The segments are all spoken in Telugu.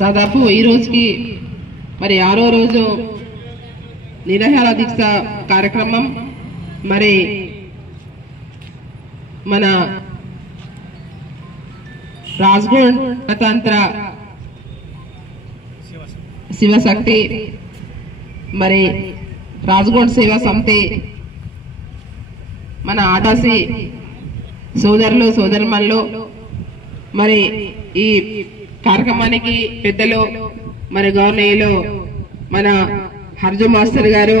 దాదాపు ఈ రోజుకి మరి 6వ రోజు నిరాహార దీక్ష కార్యక్రమం మరి మన రాజ్గోడ్ గణతంత్ర శివశక్తి మరి రాజ్గోడ్ సేవా సమితి మన ఆడాసి సోదరులు సోదరుమణులు మరి ఈ కార్యక్రమానికి పెద్దలు మరి గవర్నీయులు మన హర్జు మాస్టర్ గారు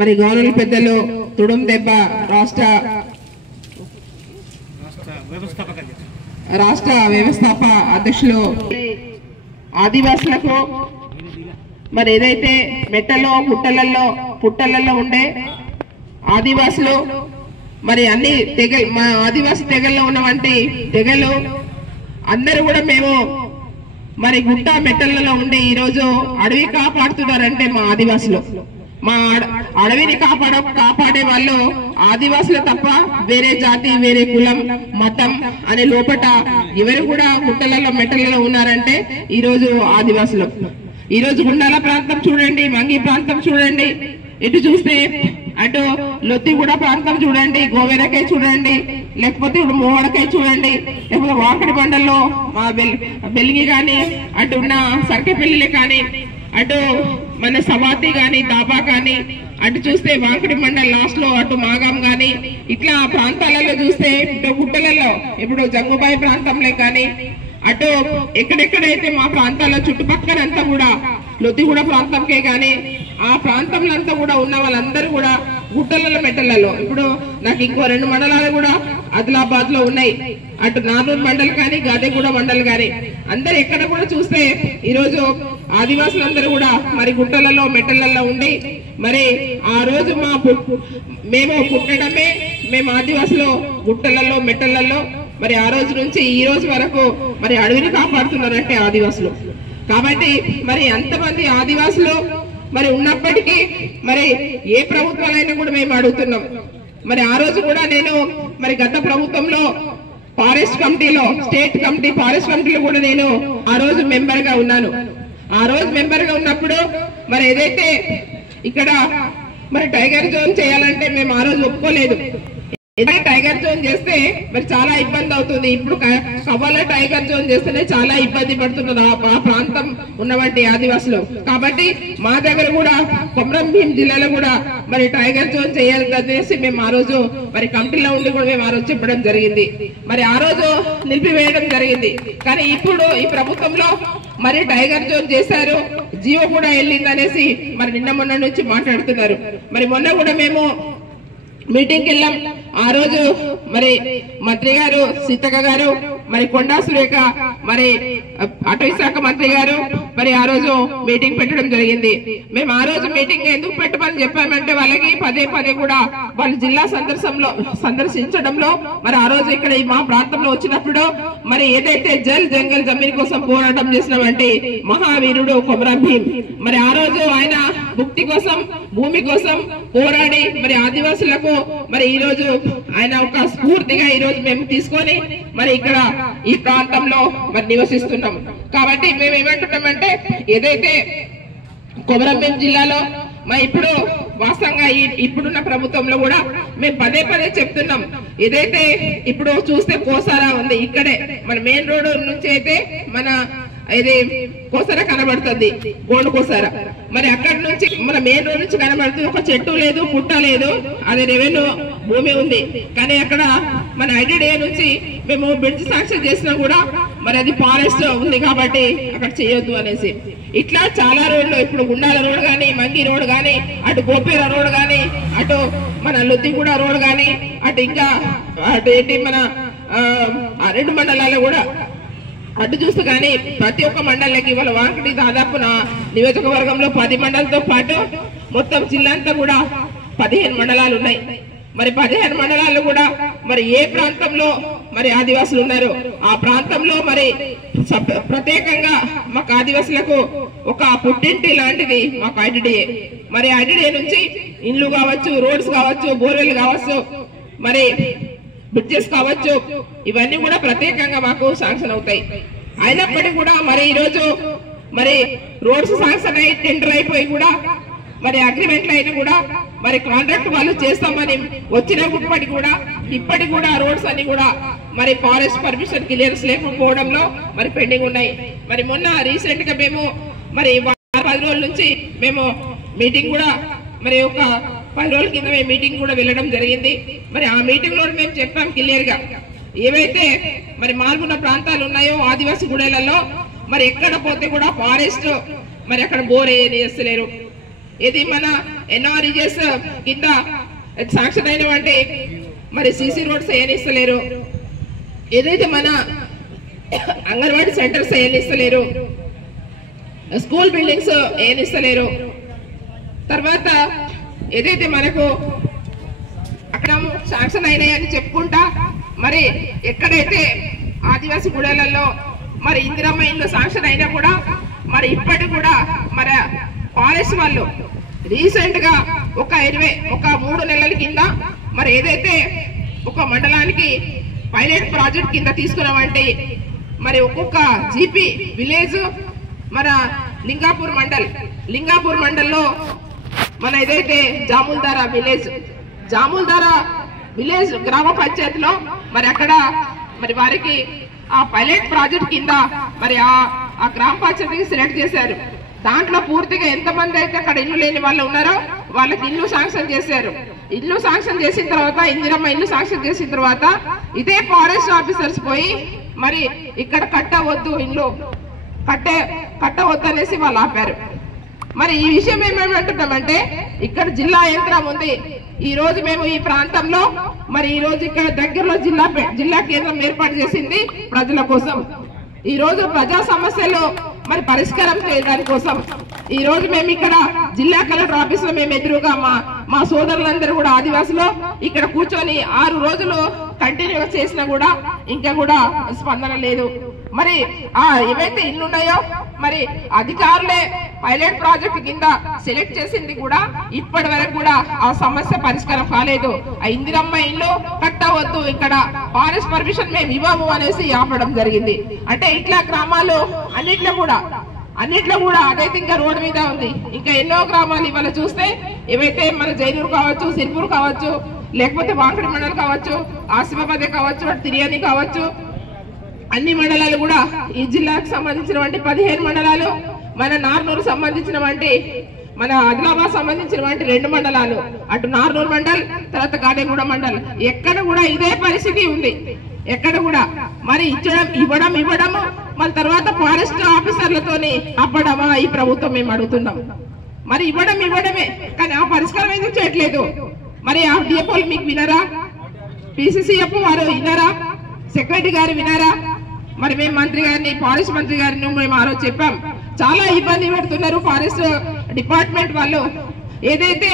మరి గవర్నర్ పెద్దలు తుడుం దెబ్బ రాష్ట్ర వ్యవస్థాపక అధ్యక్షులు ఆదివాసులకు మరి ఏదైతే మెట్టలో పుట్టలలో ఉండే ఆదివాసులు మరి అన్ని తెగలు మా ఆదివాసి తెగల్లో ఉన్నవంటి తెగలు అందరూ కూడా మేము మరి గుట్ట మెట్టలలో ఉండి ఈ రోజు అడవి కాపాడుతున్నారంటే మా ఆదివాసులు మా అడవిని కాపాడే వాళ్ళు ఆదివాసులు తప్ప వేరే జాతి వేరే కులం మతం అనే లోపట ఎవరు కూడా గుట్టలలో మెట్టలలో ఉన్నారంటే ఈ రోజు ఆదివాసులు. ఈ రోజు గుండాల ప్రాంతం చూడండి, మంగి ప్రాంతం చూడండి, ఇటు చూస్తే అటు లొత్తిగూడ ప్రాంతం చూడండి, గోవెరకాయ చూడండి, లేకపోతే ఇప్పుడు మోవడకాయ చూడండి, లేకపోతే వాకడి బండల్లో మా బెల్లిగి కానీ అటు ఉన్న సర్కెపల్లి కానీ అటు మన సవాతి గాని దాబా కానీ అటు చూస్తే వాకడి మండల్ లాస్ట్ లో అటు మాగాం గాని ఇట్లా ప్రాంతాలలో చూస్తే గుట్టలలో ఇప్పుడు జంగుబాయి ప్రాంతంలో కానీ అటు ఎక్కడెక్కడైతే మా ప్రాంతాల చుట్టుపక్కలంతా కూడా లొత్తిగూడ ప్రాంతంకే గాని ఆ ప్రాంతంలో అంతా కూడా ఉన్న వాళ్ళందరూ కూడా గుట్టలలో మెట్టలలో ఇప్పుడు నాకు ఇంకో 2 మండలాలు కూడా ఆదిలాబాద్ లో ఉన్నాయి, అటు నానూరు మండల్ కానీ గాదెగూడ మండల్ కానీ అందరు ఎక్కడ కూడా చూస్తే ఈరోజు ఆదివాసులందరూ కూడా మరి గుట్టలలో మెట్టలలో ఉండి మరి ఆ రోజు మేము పుట్టడమే మేము ఆదివాసులు గుట్టలలో మెట్టలలో మరి ఆ రోజు నుంచి ఈ రోజు వరకు మరి అడవిని కాపాడుతున్నారంటే ఆదివాసులు. కాబట్టి మరి ఎంతమంది ఆదివాసులు మరి ఉన్నప్పటికీ మరి ఏ ప్రభుత్వాలైనా కూడా మేము అడుగుతున్నాం. మరి ఆ రోజు కూడా నేను మరి గత ప్రభుత్వంలో ఫారెస్ట్ కమిటీలో స్టేట్ కమిటీ ఫారెస్ట్ కమిటీలో కూడా నేను ఆ రోజు మెంబర్ గా ఉన్నాను. ఆ రోజు మెంబర్ గా ఉన్నప్పుడు మరి ఏదైతే ఇక్కడ మరి టైగర్ జోన్ చేయాలంటే మేము ఆ రోజు ఒప్పుకోలేదు. ఏదైతే టైగర్ జోన్ చేస్తే మరి చాలా ఇబ్బంది అవుతుంది. ఇప్పుడు కవ్వాల టైగర్ జోన్ చేస్తేనే చాలా ఇబ్బంది పడుతున్నారు ఆ ప్రాంతం ఉన్నవంటి ఆదివాసులు. కాబట్టి మా దగ్గర కూడా కొమరం భీం జిల్లాలో కూడా మరి టైగర్ జోన్ చేయాలనేసి మేము ఆ రోజు మరి కమిటీలో ఉండి కూడా మేము ఆ రోజు చెప్పడం జరిగింది. మరి ఆ రోజు నిలిపివేయడం జరిగింది. కానీ ఇప్పుడు ఈ ప్రభుత్వంలో మరి టైగర్ జోన్ చేశారు, జీవో కూడా వెళ్ళింది అనేసి మరి నిన్న మొన్న నుంచి మాట్లాడుతున్నారు. మరి మొన్న కూడా మేము మీటింగ్కి వెళ్ళాం. ఆ రోజు మరి మంత్రి గారు సీతక్క గారు మరి కొండా సురేఖ మరి అటవీ శాఖ మంత్రి గారు మరి ఆ రోజు మీటింగ్ పెట్టడం జరిగింది. మేము ఆ రోజు మీటింగ్ ఎందుకు పెట్టమని చెప్పామంటే వాళ్ళకి పదే కూడా వాళ్ళ జిల్లా సందర్శించడంలో మరి ఆ రోజు ఇక్కడ మా ప్రాంతంలో వచ్చినప్పుడు మరి ఏదైతే జల్ జంగల్ జమీన్ కోసం పోరాటం చేసినామంటే మహావీరుడు కొమరం భీం మరి ఆ రోజు ఆయన భుక్తి కోసం భూమి కోసం పోరాడి మరి ఆదివాసులకు మరి ఈ రోజు ఆయన ఒక స్ఫూర్తిగా ఈ రోజు మేము తీసుకొని మరి ఇక్కడ ఈ ప్రాంతంలో మరి నివసిస్తున్నాం. కాబట్టి మేము ఏమంటున్నామంటే ఏదైతే కొమరం భీం జిల్లాలో మరి ఇప్పుడు వాస్తవంగా ఇప్పుడున్న ప్రభుత్వంలో కూడా మేము పదే చెప్తున్నాం. ఏదైతే ఇప్పుడు చూస్తే కోసారా ఉంది, ఇక్కడే మన మెయిన్ రోడ్ నుంచి అయితే మన ఇది కోసారా కనబడుతుంది, గోండు కోసారా. మరి అక్కడి నుంచి మన మెయిన్ రోడ్ నుంచి కనబడుతుంది, ఒక చెట్టు లేదు పుట్ట లేదు, అది రెవెన్యూ భూమి ఉంది. కానీ అక్కడ మన ఐడిడే నుంచి మేము బ్రిడ్జ్ సాంక్షన్ చేసినా కూడా మరి అది ఫారెస్ట్ ఉంది కాబట్టి అక్కడ చేయొద్దు అనేసి ఇట్లా చాలా రోడ్లు ఇప్పుడు గుండాల రోడ్ గానీ మంగి రోడ్ గానీ అటు గోపేర రోడ్ గానీ అటు మన లొత్తిగూడ రోడ్ గానీ అటు ఇంకా అటు ఏంటి మన 2 మండలాలు కూడా అటు చూస్తూ కానీ ప్రతి ఒక్క మండలికి ఇవాళ వాంకటి దాదాపు నా నియోజకవర్గంలో 10 మండలతో పాటు మొత్తం జిల్లా అంతా కూడా 15 మండలాలు ఉన్నాయి. మరి 15 మండలాలు కూడా మరి ఏ ప్రాంతంలో మరి ఆదివాసులు ఉన్నారు ఆ ప్రాంతంలో మరి ప్రత్యేకంగా మాకు ఆదివాసులకు ఒక పుట్టింటి లాంటిది మాకు ఐడిడిఏ. మరి ఐడిడిఏ నుంచి ఇండ్లు కావచ్చు, రోడ్స్ కావచ్చు, బోర్వెల్ కావచ్చు, మరి బ్రిడ్జెస్ కావచ్చు, ఇవన్నీ కూడా ప్రత్యేకంగా మాకు శాంక్షన్ అవుతాయి. అయినప్పటికీ కూడా మరి ఈరోజు మరి రోడ్స్ శాంక్షన్ అయి టెండర్ అయిపోయి కూడా మరి అగ్రిమెంట్లు అయినా కూడా మరి కాంట్రాక్ట్ వాళ్ళు చేస్తామని వచ్చినప్పటికీ కూడా ఇప్పటికి కూడా రోడ్స్ అన్ని కూడా మరి ఫారెస్ట్ పర్మిషన్ క్లియరెన్స్ లేకపోవడంలో మరి పెండింగ్ ఉన్నాయి. మరి మొన్న రీసెంట్ గా మేము మరి 10 రోజుల నుంచి మేము మీటింగ్ కూడా మరి ఒక 10 రోజుల కింద మేము మీటింగ్ కూడా వెళ్ళడం జరిగింది. మరి ఆ మీటింగ్ లో మేము చెప్పాం క్లియర్ గా ఏవైతే మరి మారుమూల ప్రాంతాలు ఉన్నాయో ఆదివాసీ గుడేలలో మరి ఎక్కడ పోతే కూడా ఫారెస్ట్ మరి అక్కడ బోర్ వేయలేరు. ఇది మన ఎన్ఆర్ఈజెస్ కింద శాంక్షన్ అయినవంటే మరి సిసి రోడ్స్ వేయనిస్తలేరు. ఏదైతే మన అంగన్వాడీ సెంటర్స్ వేయనిస్తలేరు, స్కూల్ బిల్డింగ్స్ వేయనిస్తలేరు. తర్వాత ఏదైతే మనకు అక్కడ శాంక్షన్ అయినాయని చెప్పుకుంటా మరి ఎక్కడైతే ఆదివాసీ గుడేలలో మరి ఇందిరమ్మ ఇండ్లు శాంక్షన్ అయినా కూడా మరి ఇప్పటికి కూడా మరి ఫారెస్ట్ వాళ్ళు రీసెంట్ గా ఒక 3 నెలల కింద మరి ఏదైతే ఒక మండలానికి పైలట్ ప్రాజెక్ట్ కింద తీసుకున్నామంటే మరి ఒక్కొక్క జీపీ విలేజ్ మన లింగాపూర్ మండల్లో మన ఏదైతే జాముల్దారా విలేజ్ గ్రామ పంచాయతీలో మరి అక్కడ మరి వారికి ఆ పైలట్ ప్రాజెక్ట్ కింద మరి ఆ గ్రామ పంచాయతీకి సెలెక్ట్ చేశారు. దాంట్లో పూర్తిగా ఎంతమంది అయితే అక్కడ ఇల్లు లేని వాళ్ళు ఉన్నారో వాళ్ళకి ఇల్లు శాంక్షన్ చేశారు. ఇల్లు శాంక్షన్ చేసిన తర్వాత ఇందిరమ్మ ఇల్లు శాంక్షన్ చేసిన తర్వాత ఇదే ఫారెస్ట్ ఆఫీసర్స్ పోయి మరి ఇక్కడ కట్టవద్దు ఇల్లు కట్టవద్దు అనేసి వాళ్ళు ఆపారు. మరి ఈ విషయం ఏమేమంటున్నామంటే ఇక్కడ జిల్లా యంత్రం ఉంది. ఈ రోజు మేము ఈ ప్రాంతంలో మరి ఈ రోజు ఇక్కడ దగ్గరలో జిల్లా కేంద్రం ఏర్పాటు చేసింది ప్రజల కోసం. ఈ రోజు ప్రజా సమస్యలు మరి పరిష్కారం చేయడానికి కోసం ఈ రోజు మేము ఇక్కడ జిల్లా కలెక్టర్ ఆఫీస్ లో మేము ఎదురుగా మా సోదరులందరూ కూడా ఆదివాసులు ఇక్కడ కూర్చొని 6 రోజులు కంటిన్యూగా చేసినా కూడా ఇంకా కూడా స్పందన లేదు. మరి ఏవైతే ఇల్లు ఉన్నాయో మరి అధికారులే పైలట్ ప్రాజెక్ట్ కింద సెలెక్ట్ చేసింది కూడా ఇప్పటి వరకు కూడా ఆ సమస్య పరిష్కారం కాలేదు. ఆ ఇందిరమ్మ ఇల్లు కట్టవద్దు, ఇక్కడ ఫారెస్ట్ పర్మిషన్ మేము ఇవ్వము అనేసి ఆపడం జరిగింది. అంటే ఇట్లా గ్రామాలు అన్నిట్లో కూడా అదైతే ఇంకా రోడ్డు మీద ఉంది. ఇంకా ఎన్నో గ్రామాలు ఇవాళ చూస్తే ఏవైతే మన జైనూరు కావచ్చు, సిర్పూర్ కావచ్చు, లేకపోతే వాంకడి మండలం కావచ్చు, ఆసిఫాబాద్ కావచ్చు, తిరియాని కావచ్చు, అన్ని మండలాలు కూడా ఈ జిల్లాకు సంబంధించినటువంటి 15 మండలాలు, మన నార్నూరు సంబంధించినటువంటి మన ఆదిలాబాద్ సంబంధించినటువంటి 2 మండలాలు, అటు నార్నూరు మండల్ తర్వాత గాడెగూడ మండల్, ఎక్కడ కూడా ఇదే పరిస్థితి ఉంది. ఎక్కడ కూడా మరి ఇవ్వడం మన తర్వాత ఫారెస్ట్ ఆఫీసర్లతోని అప్పడమా ఈ ప్రభుత్వం మేము అడుగుతున్నాం. మరి ఇవ్వడమే కానీ ఆ పరిష్కారం ఎందుకు చేయట్లేదు? మరి ఆ డిఎఫ్ఓలు మీకు వినరా? పిసిసిఎఫ్ వారు వినరా? సెక్రటరీ గారు వినరా? మరి మేము మంత్రి గారిని, ఫారెస్ట్ మంత్రి గారిని మేము ఆ రోజు చెప్పాం. చాలా ఇబ్బంది పెడుతున్నారు ఫారెస్ట్ డిపార్ట్మెంట్ వాళ్ళు. ఏదైతే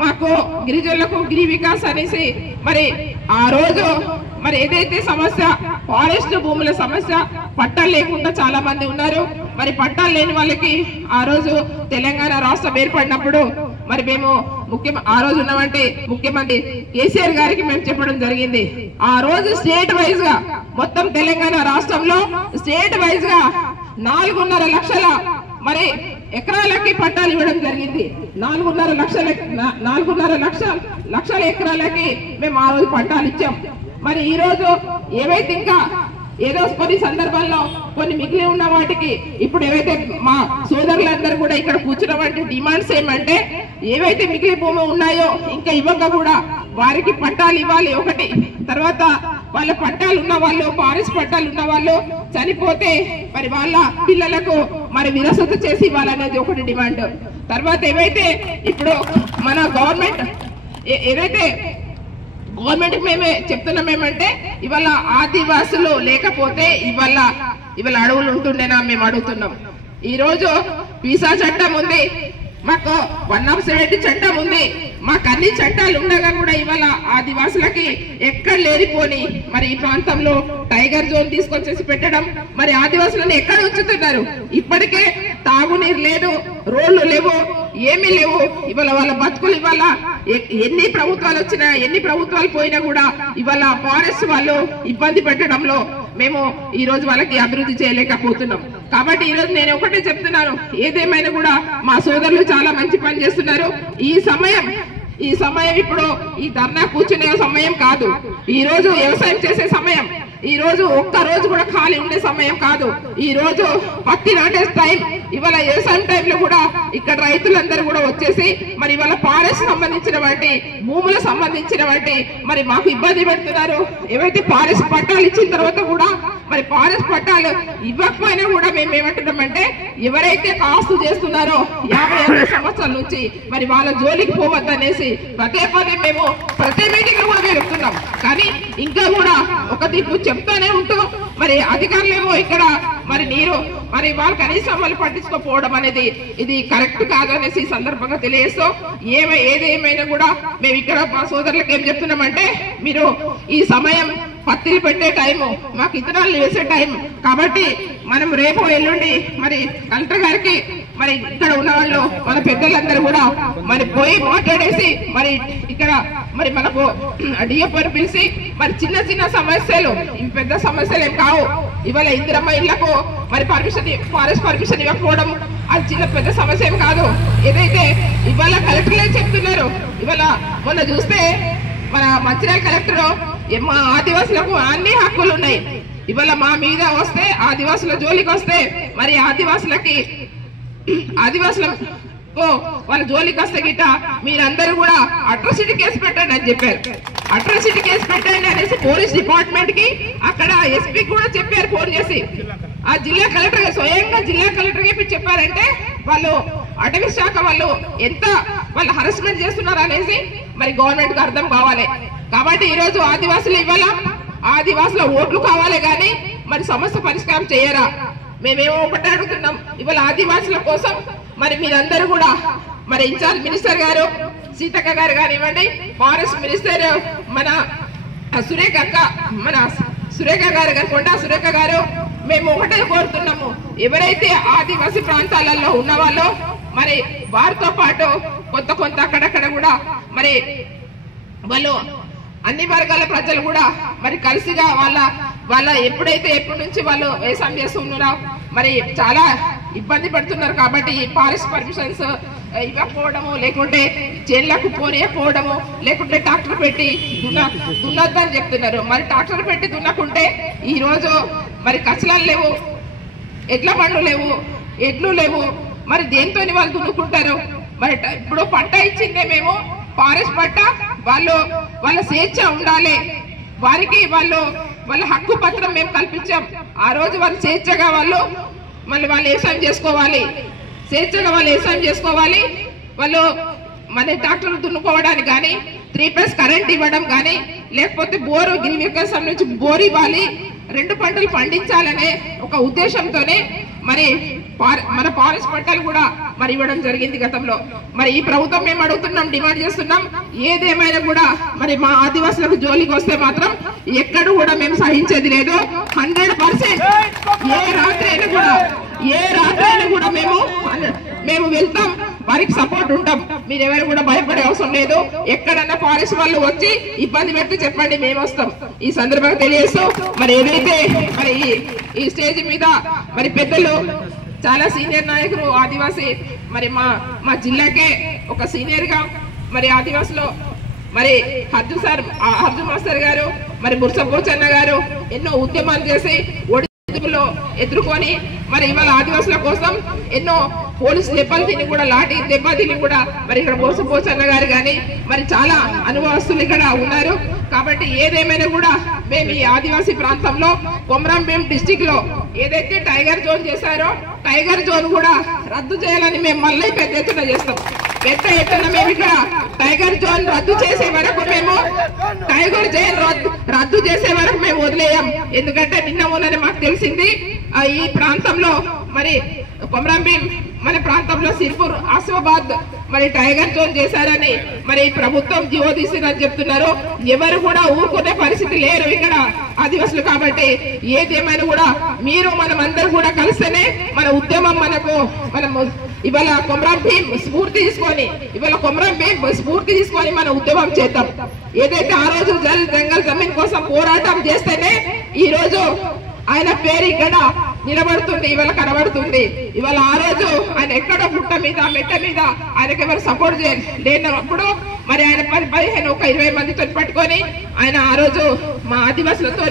మాకు గిరిజనులకు గిరి వికాస్ అనేసి మరి ఆ రోజు మరి ఏదైతే సమస్య ఫారెస్ట్ భూముల సమస్య, పట్టాలు లేకుండా చాలా మంది ఉన్నారు. మరి పట్టాలు లేని వాళ్ళకి ఆ రోజు తెలంగాణ రాష్ట్రం ఏర్పడినప్పుడు మరి మేము ఆ రోజు ఉన్నవంటే ముఖ్యమంత్రి కేసీఆర్ గారికి మేము చెప్పడం జరిగింది. ఆ రోజు స్టేట్ వైజ్ గా మొత్తం తెలంగాణ రాష్ట్రంలో స్టేట్ వైజ్ గా 4.5 లక్షల మరి ఎకరాలకి పట్టాలు ఇవ్వడం జరిగింది. 4.5 లక్షల ఎకరాలకి మేము ఆ రోజు పట్టాలు ఇచ్చాం. మరి ఈ రోజు ఏవైతే ఇంకా ఏదో కొన్ని సందర్భాల్లో కొన్ని మిగిలి ఉన్న వాటికి ఇప్పుడు ఏవైతే మా సోదరులందరూ కూడా ఇక్కడ కూర్చున్న వాటి డిమాండ్స్ ఏమంటే ఏవైతే మిగిలి భూమి ఉన్నాయో ఇంకా ఇవ్వక కూడా వారికి పట్టాలు ఇవ్వాలి ఒకటి. తర్వాత వాళ్ళ పట్టాలు ఉన్న వాళ్ళు, ఫారెస్ట్ పట్టాలు ఉన్న వాళ్ళు చనిపోతే మరి వాళ్ళ పిల్లలకు మరి విరసత చేసి ఇవ్వాలనేది ఒకటి డిమాండ్. తర్వాత ఏవైతే ఇప్పుడు మన గవర్నమెంట్ మేమే చెప్తున్నాం ఏమంటే ఇవాళ ఆదివాసులు లేకపోతే ఇవాళ అడవులు ఉంటుండేనా మేము అడుగుతున్నాం. ఈ రోజు వీసా చట్టం ఉంది, మాకు 170 చట్టం ఉంది, మాకు అన్ని చట్టాలు ఉండగా కూడా ఇవాళ ఆదివాసులకి ఎక్కడ లేనిపోని మరి ఈ ప్రాంతంలో టైగర్ జోన్ తీసుకొచ్చేసి పెట్టడం, మరి ఆదివాసులను ఎక్కడ ఉంచుతున్నారు? ఇప్పటికే తాగునీరు లేదు, రోడ్లు లేవు, ఏమీ లేవు. ఇవాళ వాళ్ళ బతుకులు ఇవాళ ఎన్ని ప్రభుత్వాలు వచ్చినా ఎన్ని ప్రభుత్వాలు పోయినా కూడా ఇవాళ ఫారెస్ట్ వాళ్ళు ఇబ్బంది పెట్టడంలో మేము ఈ రోజు వాళ్ళకి అభివృద్ధి చేయలేకపోతున్నాం. కాబట్టి ఈ రోజు నేను ఒకటే చెప్తున్నాను, ఏదేమైనా కూడా మా సోదరులు చాలా మంచి పని చేస్తున్నారు. ఈ సమయం ఇప్పుడు ఈ ధర్నా కూర్చునే సమయం కాదు, ఈ రోజు వ్యవసాయం చేసే సమయం, ఈ రోజు ఒక్క రోజు కూడా ఖాళీ ఉండే సమయం కాదు. ఈ రోజు పత్తి నాటే టైం, ఇవాళ వ్యవసాయం టైంలో కూడా ఇక్కడ రైతులందరూ కూడా వచ్చేసి మరి ఇవాళ ఫారెస్ట్ సంబంధించిన వాటి భూములకు సంబంధించిన వాటి మరి మాకు ఇబ్బంది పెడుతున్నారు. ఏవైతే ఫారెస్ట్ పట్టాలు ఇచ్చిన తర్వాత కూడా మరి ఫారెస్ట్ పట్టాలు ఇవ్వకపోయినా కూడా మేము ఏమంటున్నామంటే ఎవరైతే కాస్తు చేస్తున్నారో 50 సంవత్సరాల నుంచి మరి వాళ్ళ జోలికి పోవద్దనేసి పదే మేము ప్రతి మీటింగ్ కూడా చెప్తున్నాం. కానీ ఇంకా కూడా ఒక దిక్కు చెప్తానే ఉంటాం. మరి అధికారులేమో ఇక్కడ మరి నీరు మరి వాళ్ళు కనీసం వాళ్ళు పట్టించుకోకపోవడం అనేది ఇది కరెక్ట్ కాదనేసి సందర్భంగా తెలియజేస్తూ ఏదేమైనా కూడా మేము ఇక్కడ మా సోదరులకు ఏం చెప్తున్నామంటే, మీరు ఈ సమయం పత్తిలు పెట్టే టైము, మాకు ఇతరాలు వేసే టైం కాబట్టి మనం రేపు ఎల్లుండి మరి కలెక్టర్ గారికి మరి ఇక్కడ ఉన్న వాళ్ళు మన పెద్దలందరూ కూడా మరి పోయి మాట్లాడేసి మరి ఇక్కడ మరి మనకు డిఎఫ్ఓని పిలిచి మరి చిన్న సమస్యలు, ఇవి పెద్ద సమస్యలు ఏం కావు. ఇవాళ ఇందిరమ్మ ఇళ్లకు మరి ఫారెస్ట్ పర్మిషన్ ఇవ్వకపోవడం అది చిన్న పెద్ద సమస్య ఏం కాదు. ఏదైతే ఇవాళ కలెక్టర్లే చెప్తున్నారు, ఇవాళ మొన్న చూస్తే మన మంచిర్యాల కలెక్టర్ మా ఆదివాసులకు అన్ని హక్కులు ఉన్నాయి. ఇవాళ మా మీద వస్తే ఆదివాసుల జోలికి వస్తే మరి ఆదివాసులకు వాళ్ళ జోలికి వస్తే గిట్ట మీరందరూ కూడా అట్రాసిటీ కేసు పెట్టండి అని చెప్పారు. అట్రాసిటీ కేసు పెట్టండి అనేసి పోలీస్ డిపార్ట్మెంట్ కి అక్కడ ఎస్పీ కూడా చెప్పారు ఫోన్ చేసి. ఆ జిల్లా కలెక్టర్ స్వయంగా జిల్లా కలెక్టర్ కి చెప్పారంటే వాళ్ళు అటవీ శాఖ వాళ్ళు ఎంత వాళ్ళు హరాస్మెంట్ చేస్తున్నారు అనేసి మరి గవర్నమెంట్ కు అర్థం కావాలి. కాబట్టి ఈ రోజు ఆదివాసులు ఇవాళ ఆదివాసుల ఓట్లు కావాలి కానీ మరి సమస్య పరిష్కారం చేయరా? మేమేమో ఒకటే అడుగుతున్నాం, ఇవాళ ఆదివాసుల కోసం మరి మీరందరూ కూడా మరి ఇన్ఛార్జ్ మినిస్టర్ గారు సీతక్క గారు కానివ్వండి, ఫారెస్ట్ మినిస్టర్ మన సురేఖ గారు కొండా సురేఖ గారు, మేము ఒకటే కోరుతున్నాము, ఎవరైతే ఆదివాసీ ప్రాంతాలలో ఉన్న వాళ్ళు మరి వారితో పాటు కొంత అక్కడక్కడ కూడా మరి వాళ్ళు అన్ని వర్గాల ప్రజలు కూడా మరి కలిసిగా వాళ్ళ ఎప్పటి నుంచి వాళ్ళు వ్యవసాయం చేస్తున్నారో మరి చాలా ఇబ్బంది పడుతున్నారు. కాబట్టి ఈ ఫారెస్ట్ పర్మిషన్స్ ఇవ్వకపోవడము, లేకుంటే చేళ్లకు పోనీయకపోవడము, లేకుంటే ట్రాక్టర్ పెట్టి దున్నొద్దని చెప్తున్నారు. మరి ట్రాక్టర్ పెట్టి దున్నకుంటే ఈ రోజు మరి కచలాలు లేవు, ఎడ్ల బండ్లు లేవు, ఎడ్లు లేవు, మరి దేంతో వాళ్ళు దున్నుకుంటారు? మరి ఇప్పుడు పట్ట ఇచ్చిందే మేము ఫారెస్ట్ పట్ట, వాళ్ళ స్వేచ్ఛ ఉండాలి, వారికి వాళ్ళ హక్కు పత్రం మేము కల్పించాం. ఆ రోజు వాళ్ళు స్వేచ్ఛగా వాళ్ళు వ్యవసాయం చేసుకోవాలి, స్వేచ్ఛగా వాళ్ళు వ్యవసాయం చేసుకోవాలి. వాళ్ళు మన ట్రాక్టర్లు దున్నుకోవడానికి కానీ 3+ కరెంట్ ఇవ్వడం కానీ, లేకపోతే బోరు గిరివికాసం నుంచి బోరు ఇవ్వాలి, 2 పంటలు పండించాలనే ఒక ఉద్దేశంతోనే మరి మన ఫారెస్ట్ పట్టాలు కూడా మరి ఇవ్వడం జరిగింది గతంలో. మరి ఈ ప్రభుత్వం మేము అడుగుతున్నాం, డిమాండ్ చేస్తున్నాం, ఏదేమైనా కూడా మరి మా ఆదివాసులకు జోలికి వస్తే మాత్రం ఎక్కడ కూడా మేము సహించేది లేదు. 100% ఏ రాత్రి అయినా కూడా మేము వెళ్తాం, వారికి సపోర్ట్ ఉంటాం. మీరెవరు కూడా భయపడే అవసరం లేదు. ఎక్కడన్నా ఫారెస్ట్ వాళ్ళు వచ్చి ఇబ్బంది పెట్టి చెప్పండి, మేము వస్తాం. ఈ సందర్భంగా తెలియజేస్తూ మరి ఏదైతే మరి ఈ స్టేజ్ మీద మరి పెద్దలు చాలా సీనియర్ నాయకులు ఆదివాసీ మరి మా జిల్లాకే ఒక సీనియర్ గా మరి ఆదివాసులో మరి హర్జు మాస్టర్ గారు, మరి బుర్సపోచన్న గారు ఎన్నో ఉద్యమాలు చేసి ఒడిదుడుకులు ఎదుర్కొని మరి ఇవాళ ఆదివాసుల కోసం ఎన్నో పోలీసు దెబ్బలు తిని కూడా లాఠీ దెబ్బ తిని కూడా మరి ఇక్కడ బుర్సపోచన్న గారు కానీ మరి చాలా అనుభవస్తులు ఇక్కడ ఉన్నారు. కాబట్టి ఏదేమైనా కూడా మేము ఈ ఆదివాసీ ప్రాంతంలో కొమరంభీం డిస్టిక్ లో ఏదైతే టైగర్ జోన్ చేశారో టైగర్ జోన్ కూడా రద్దు చేయాలని మేము మళ్ళీ పెద్ద ఎత్తున చేస్తాం. పెద్ద ఎత్తున మేము ఇక్కడ టైగర్ జోన్ రద్దు చేసే వరకు మేము వదిలేయం. ఎందుకంటే నిన్న మొన్ననే మాకు తెలిసింది ఈ ప్రాంతంలో మరి కొమరంభీం మన ప్రాంతంలో సిర్పూర్ ఆసిఫాబాద్ మరి టైగర్ జోన్ చేశారని మరి ప్రభుత్వం జీవో తీసిందని చెప్తున్నారు. ఎవరు కూడా ఊరుకునే పరిస్థితి లేరు ఇక్కడ ఆదివాసులు. కాబట్టి ఏదేమైనా కూడా మీరు మనం అందరూ కూడా కలిస్తేనే మన ఉద్యమం మనం ఇవాళ కొమరం భీం స్ఫూర్తి తీసుకొని మన ఉద్యమం చేద్దాం. ఏదైతే ఆ రోజు జల్ జంగల్ జమీన్ కోసం పోరాటం చేస్తేనే ఈ రోజు ఆయన పేరు ఇక్కడ నిలబడుతుంది, ఇవాళ కనబడుతుంది. ఇవాళ ఆ రోజు ఆయన ఎక్కడో పుట్ట మీద మెట్ట మీద ఆయనకి ఎవరు సపోర్ట్ లేనప్పుడు మరి ఆయన 15 ఒక 20 మందితో పట్టుకొని ఆయన ఆ రోజు మా ఆదివాసులతో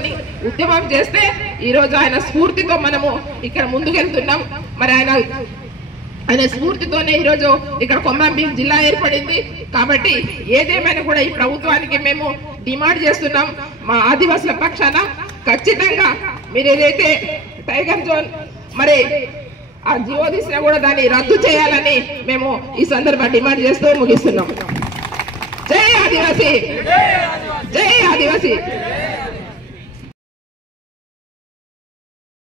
ఉద్యమం చేస్తే ఈ రోజు ఆయన స్ఫూర్తితో మనము ఇక్కడ ముందుకెళ్తున్నాం. మరి ఆయన స్ఫూర్తితోనే ఈరోజు ఇక్కడ కొమరం భీం జిల్లా ఏర్పడింది. కాబట్టి ఏదేమైనా కూడా ఈ ప్రభుత్వానికి మేము డిమాండ్ చేస్తున్నాం, మా ఆదివాసుల పక్షాన ఖచ్చితంగా మీరు ఏదైతే టైగర్ జోన్ మరి ఆ జియో తీసినా కూడా దాన్ని రద్దు చేయాలని మేము ఈ సందర్భంగా డిమాండ్ చేస్తూ ముగిస్తున్నాం. జై ఆదివాసీ, జై ఆదివాసీ.